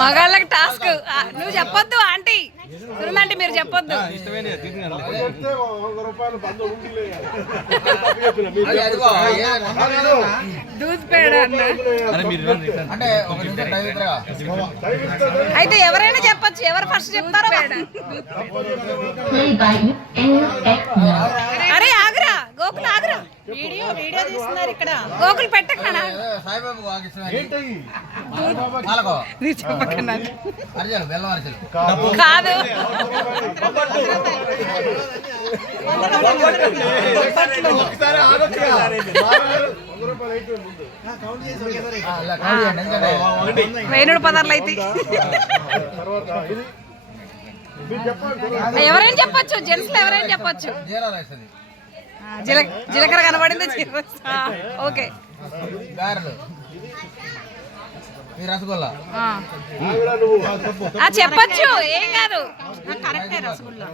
మగాళ్ళకి task నువ్వు చెప్పొద్దు aunty సునంటే మీరు చెప్పొద్దు అయితే ఎవరైనా చెప్పొచ్చు ఎవరు ఫస్ట్ చెప్తారో అరే ఆగ్రా గోకుల్ ఆగ్రా వీడియో తీస్తున్నారు ఇక్కడ గోకుల్ పెట్టకనా కాదు వేణుడు పదార్లు అయితే ఎవరైనా చెప్పొచ్చు జెంట్స్ లో ఎవరైనా చెప్పొచ్చు జీలకర్ర కనబడింది ఓకే రసగుల్లా చెప్పచ్చు ఏం కాదు కరెక్టే రసగుల్లా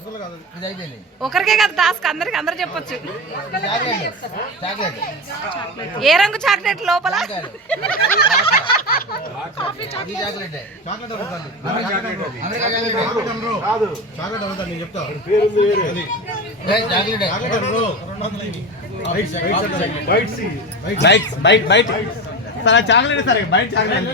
ఒకరికే కదా టాస్క్ అందరికి అందరు చెప్పొచ్చు ఏ రంగు చాక్లెట్ లోపల సార్ చాక్లెట్ సార్ బయట చాక్లెట్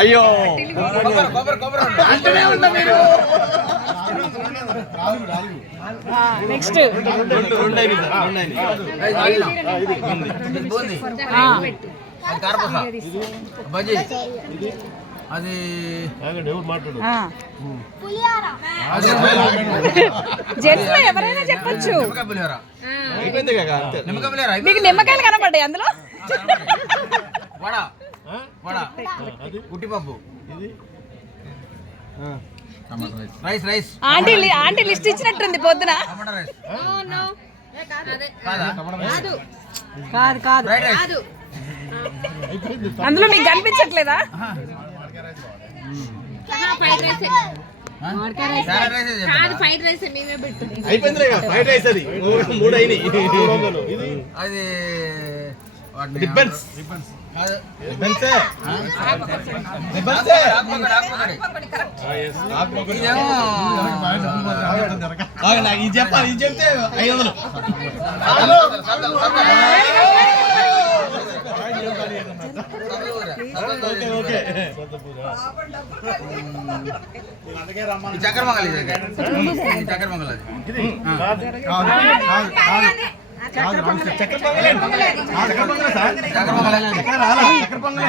అయ్యో నెక్స్ట్ బజీ అది జెంట్స్ లో ఎవరైనా చెప్పొచ్చు మీకు నిమ్మకాయలు కనపడ్డాయి అందులో ఉట్టిపప్పు రైస్ రైస్ ఆంటీ లిస్ట్ ఇచ్చినట్టుంది పొద్దున కాదు కాదు అందులో మీకు కనిపించట్లేదా అయిపోయింది ఫ్రైడ్ రైస్ అది 3 అయినాయి అది రిబ్బన్స్ ఇది చెప్పాలి ఇది చెప్తే 500 చక్కెర మంగళ చక్కెర మంగళ చక్కెర పొంగల్